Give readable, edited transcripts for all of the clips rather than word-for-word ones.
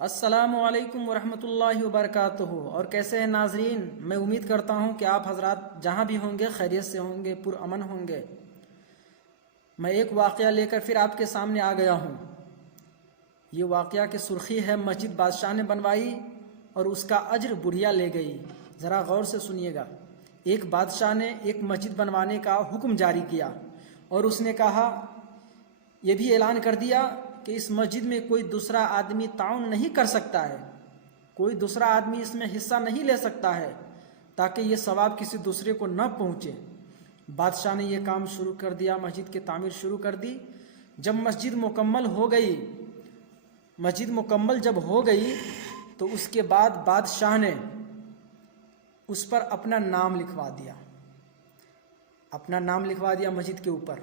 السلام علیکم ورحمۃ اللہ وبرکاتہ۔ اور کیسے ہیں ناظرین؟ میں امید کرتا ہوں کہ آپ حضرات جہاں بھی ہوں گے خیریت سے ہوں گے، پرامن ہوں گے۔ میں ایک واقعہ لے کر پھر آپ کے سامنے آ گیا ہوں۔ یہ واقعہ کی سرخی ہے مسجد بادشاہ نے بنوائی اور اس کا اجر بڑھیا لے گئی۔ ذرا غور سے سنیے گا۔ ایک بادشاہ نے ایک مسجد بنوانے کا حکم جاری کیا اور اس نے کہا، یہ بھی اعلان کر دیا کہ اس مسجد میں کوئی دوسرا آدمی تعاون نہیں کر سکتا ہے، کوئی دوسرا آدمی اس میں حصہ نہیں لے سکتا ہے، تاکہ یہ ثواب کسی دوسرے کو نہ پہنچے۔ بادشاہ نے یہ کام شروع کر دیا، مسجد کی تعمیر شروع کر دی۔ جب مسجد مکمل ہو گئی، جب ہو گئی تو اس کے بعد بادشاہ نے اس پر اپنا نام لکھوا دیا مسجد کے اوپر،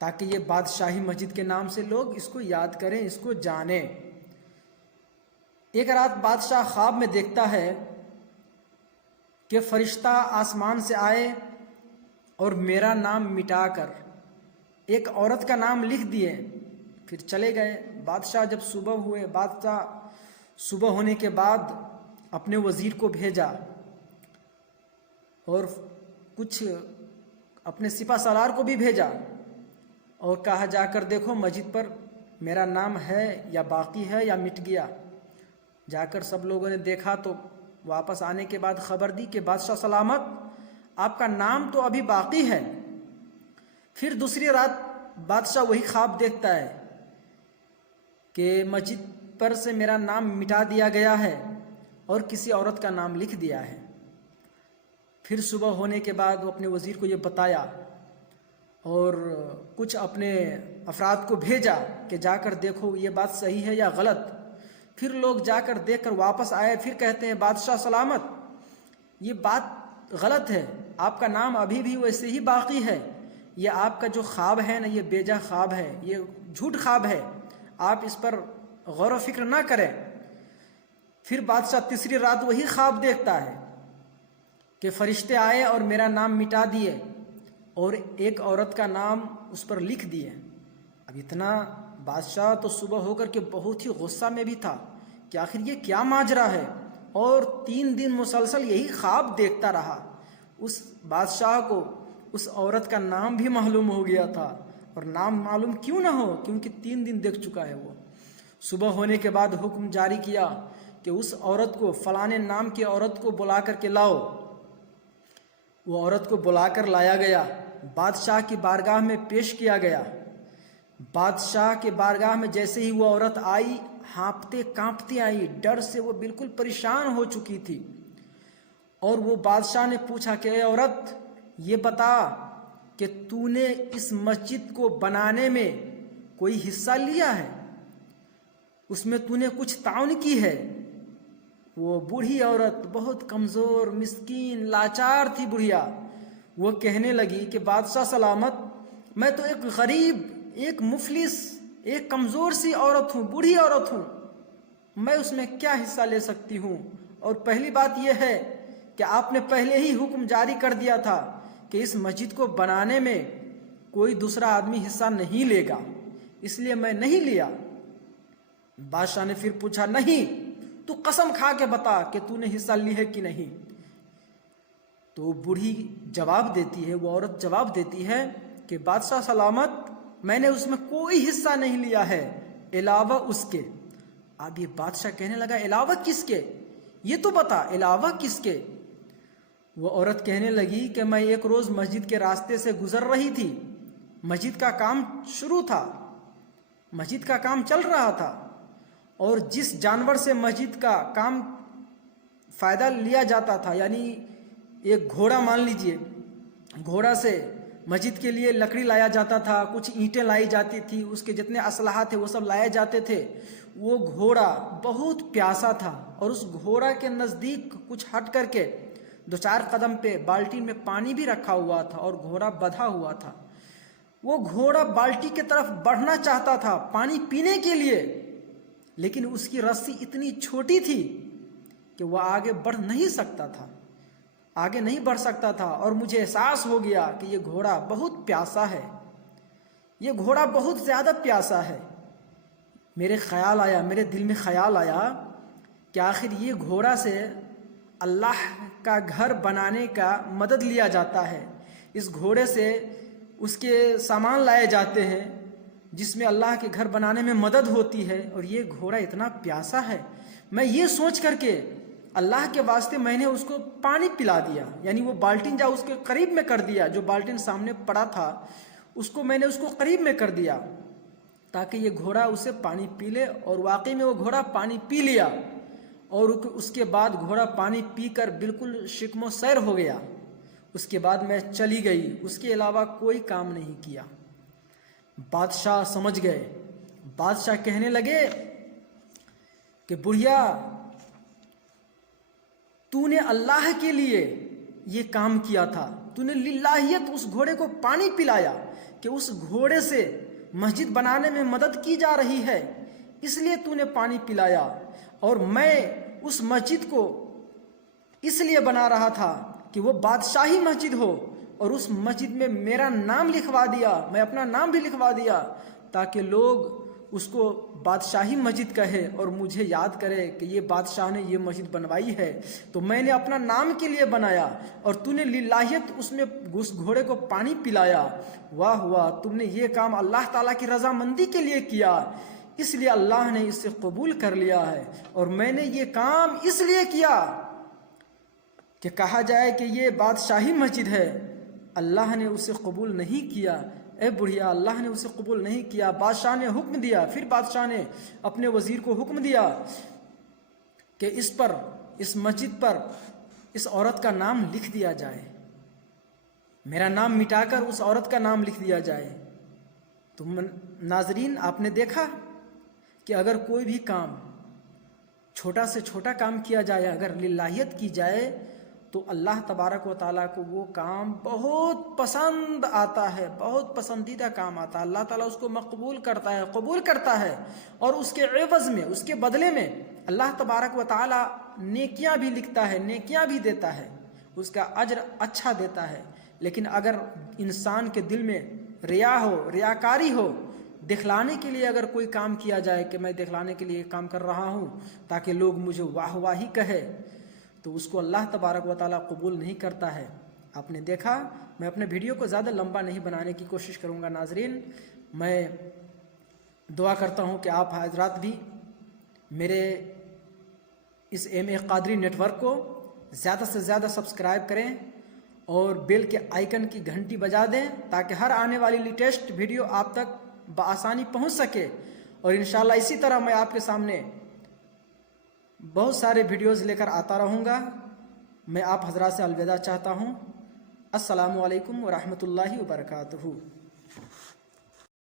تاکہ یہ بادشاہی مسجد کے نام سے لوگ اس کو یاد کریں، اس کو جانیں۔ ایک رات بادشاہ خواب میں دیکھتا ہے کہ فرشتہ آسمان سے آئے اور میرا نام مٹا کر ایک عورت کا نام لکھ دیے، پھر چلے گئے۔ بادشاہ جب صبح ہونے کے بعد اپنے وزیر کو بھیجا اور کچھ اپنے سپہ سالار کو بھی بھیجا اور کہا، جا کر دیکھو مسجد پر میرا نام ہے یا باقی ہے یا مٹ گیا۔ جا کر سب لوگوں نے دیکھا تو واپس آنے کے بعد خبر دی کہ بادشاہ سلامت، آپ کا نام تو ابھی باقی ہے۔ پھر دوسری رات بادشاہ وہی خواب دیکھتا ہے کہ مسجد پر سے میرا نام مٹا دیا گیا ہے اور کسی عورت کا نام لکھ دیا ہے۔ پھر صبح ہونے کے بعد وہ اپنے وزیر کو یہ بتایا اور کچھ اپنے افراد کو بھیجا کہ جا کر دیکھو یہ بات صحیح ہے یا غلط۔ پھر لوگ جا کر دیکھ کر واپس آئے، پھر کہتے ہیں بادشاہ سلامت، یہ بات غلط ہے، آپ کا نام ابھی بھی ویسے ہی باقی ہے، یہ آپ کا جو خواب ہے نا، یہ بیجا خواب ہے، یہ جھوٹ خواب ہے، آپ اس پر غور و فکر نہ کریں۔ پھر بادشاہ تیسری رات وہی خواب دیکھتا ہے کہ فرشتے آئے اور میرا نام مٹا دیے اور ایک عورت کا نام اس پر لکھ دیے۔ اب اتنا بادشاہ تو صبح ہو کر کے بہت ہی غصہ میں بھی تھا کہ آخر یہ کیا ماجرا ہے، اور 3 دن مسلسل یہی خواب دیکھتا رہا۔ اس بادشاہ کو اس عورت کا نام بھی معلوم ہو گیا تھا، اور نام معلوم کیوں نہ ہو، کیونکہ 3 دن دیکھ چکا ہے وہ۔ صبح ہونے کے بعد حکم جاری کیا کہ اس عورت کو، فلانے نام کی عورت کو بلا کر کے لاؤ۔ وہ عورت کو بلا کر لایا گیا، بادشاہ کی بارگاہ میں پیش کیا گیا۔ بادشاہ کے بارگاہ میں جیسے ہی وہ عورت آئی، ہانپتے کانپتے آئی، ڈر سے وہ بالکل پریشان ہو چکی تھی۔ اور وہ بادشاہ نے پوچھا کہ اے عورت، یہ بتا کہ تو نے اس مسجد کو بنانے میں کوئی حصہ لیا ہے، اس میں تو نے کچھ تعاون کی ہے؟ وہ بوڑھی عورت بہت کمزور، مسکین، لاچار تھی بڑھیا۔ وہ کہنے لگی کہ بادشاہ سلامت، میں تو ایک غریب، ایک مفلس، ایک کمزور سی عورت ہوں، بوڑھی عورت ہوں، میں اس میں کیا حصہ لے سکتی ہوں؟ اور پہلی بات یہ ہے کہ آپ نے پہلے ہی حکم جاری کر دیا تھا کہ اس مسجد کو بنانے میں کوئی دوسرا آدمی حصہ نہیں لے گا، اس لیے میں نہیں لیا۔ بادشاہ نے پھر پوچھا، نہیں، تو قسم کھا کے بتا کہ تو نے حصہ لی ہے کہ نہیں۔ تو بوڑھی جواب دیتی ہے، وہ عورت جواب دیتی ہے کہ بادشاہ سلامت، میں نے اس میں کوئی حصہ نہیں لیا ہے علاوہ اس کے۔ اب یہ بادشاہ کہنے لگا، علاوہ کس کے؟ یہ تو بتا، علاوہ کس کے؟ وہ عورت کہنے لگی کہ میں ایک روز مسجد کے راستے سے گزر رہی تھی، مسجد کا کام شروع تھا، مسجد کا کام چل رہا تھا، اور جس جانور سے مسجد کا کام فائدہ لیا جاتا تھا، یعنی ایک گھوڑا مان لیجئے، گھوڑا سے مسجد کے لیے لکڑی لایا جاتا تھا، کچھ اینٹیں لائی جاتی تھی، اس کے جتنے اسلحہ تھے وہ سب لائے جاتے تھے۔ وہ گھوڑا بہت پیاسا تھا، اور اس گھوڑا کے نزدیک کچھ ہٹ کر کے 2-4 قدم پہ بالٹی میں پانی بھی رکھا ہوا تھا اور گھوڑا بندھا ہوا تھا۔ وہ گھوڑا بالٹی کی طرف بڑھنا چاہتا تھا پانی پینے کے لیے، لیکن اس کی رسی اتنی چھوٹی تھی کہ وہ آگے بڑھ نہیں سکتا تھا، اور مجھے احساس ہو گیا کہ یہ گھوڑا بہت پیاسا ہے، یہ گھوڑا بہت زیادہ پیاسا ہے۔ میرے دل میں خیال آیا کہ آخر یہ گھوڑا سے اللہ کا گھر بنانے کا مدد لیا جاتا ہے، اس گھوڑے سے اس کے سامان لائے جاتے ہیں جس میں اللہ کے گھر بنانے میں مدد ہوتی ہے، اور یہ گھوڑا اتنا پیاسا ہے۔ میں یہ سوچ کر کے اللہ کے واسطے میں نے اس کو پانی پلا دیا، یعنی وہ بالٹین اس کے قریب میں کر دیا، جو بالٹین سامنے پڑا تھا میں نے اس کو قریب میں کر دیا تاکہ یہ گھوڑا اسے پانی پی لے، اور واقعی میں وہ گھوڑا پانی پی لیا، اور اس کے بعد گھوڑا پانی پی کر بالکل شکم و سیر ہو گیا۔ اس کے بعد میں چلی گئی، اس کے علاوہ کوئی کام نہیں کیا۔ بادشاہ سمجھ گئے، بادشاہ کہنے لگے کہ بڑھیا، تو نے اللہ کے لیے یہ کام کیا تھا، تو نے للہیت اس گھوڑے کو پانی پلایا کہ اس گھوڑے سے مسجد بنانے میں مدد کی جا رہی ہے، اس لیے تو نے پانی پلایا، اور میں اس مسجد کو اس لیے بنا رہا تھا کہ وہ بادشاہی مسجد ہو، اور اس مسجد میں میرا نام لکھوا دیا، میں اپنا نام بھی لکھوا دیا تاکہ لوگ اس کو بادشاہی مسجد کہے اور مجھے یاد کرے کہ یہ بادشاہ نے یہ مسجد بنوائی ہے۔ تو میں نے اپنا نام کے لیے بنایا، اور تو نے للہیت اس میں اس گھوڑے کو پانی پلایا۔ واہ واہ، تم نے یہ کام اللہ تعالیٰ کی رضامندی کے لیے کیا، اس لیے اللہ نے اسے قبول کر لیا ہے، اور میں نے یہ کام اس لیے کیا کہ کہا جائے کہ یہ بادشاہی مسجد ہے۔ اللہ نے اسے قبول نہیں کیا، اے بڑھیا، اللہ نے اسے قبول نہیں کیا۔ بادشاہ نے حکم دیا، پھر بادشاہ نے اپنے وزیر کو حکم دیا کہ اس مسجد پر اس عورت کا نام لکھ دیا جائے، میرا نام مٹا کر اس عورت کا نام لکھ دیا جائے۔ تو ناظرین، آپ نے دیکھا کہ اگر کوئی بھی کام چھوٹا سے چھوٹا کام کیا جائے، اگر للہیت کی جائے، تو اللہ تبارک و تعالیٰ کو وہ کام بہت پسند آتا ہے، بہت پسندیدہ کام آتا ہے۔ اللہ تعالیٰ اس کو مقبول کرتا ہے، قبول کرتا ہے، اور اس کے عوض میں، اس کے بدلے میں اللہ تبارک و تعالیٰ نیکیاں بھی لکھتا ہے، نیکیاں بھی دیتا ہے، اس کا اجر اچھا دیتا ہے۔ لیکن اگر انسان کے دل میں ریا ہو، ریاکاری ہو، دکھلانے کے لیے اگر کوئی کام کیا جائے کہ میں دکھلانے کے لیے کام کر رہا ہوں تاکہ لوگ مجھے واہ واہی کہے، تو اس کو اللہ تبارک و تعالیٰ قبول نہیں کرتا ہے۔ آپ نے دیکھا، میں اپنے ویڈیو کو زیادہ لمبا نہیں بنانے کی کوشش کروں گا۔ ناظرین، میں دعا کرتا ہوں کہ آپ حضرات بھی میرے اس ایم قادری نیٹ ورک کو زیادہ سے زیادہ سبسکرائب کریں، اور بیل کے آئیکن کی گھنٹی بجا دیں تاکہ ہر آنے والی لیٹسٹ ویڈیو آپ تک بآسانی پہنچ سکے۔ اور انشاءاللہ اسی طرح میں آپ کے سامنے بہت سارے ویڈیوز لے کر آتا رہوں گا۔ میں آپ حضرات سے الوداع چاہتا ہوں۔ السلام علیکم ورحمۃ اللہ وبرکاتہ۔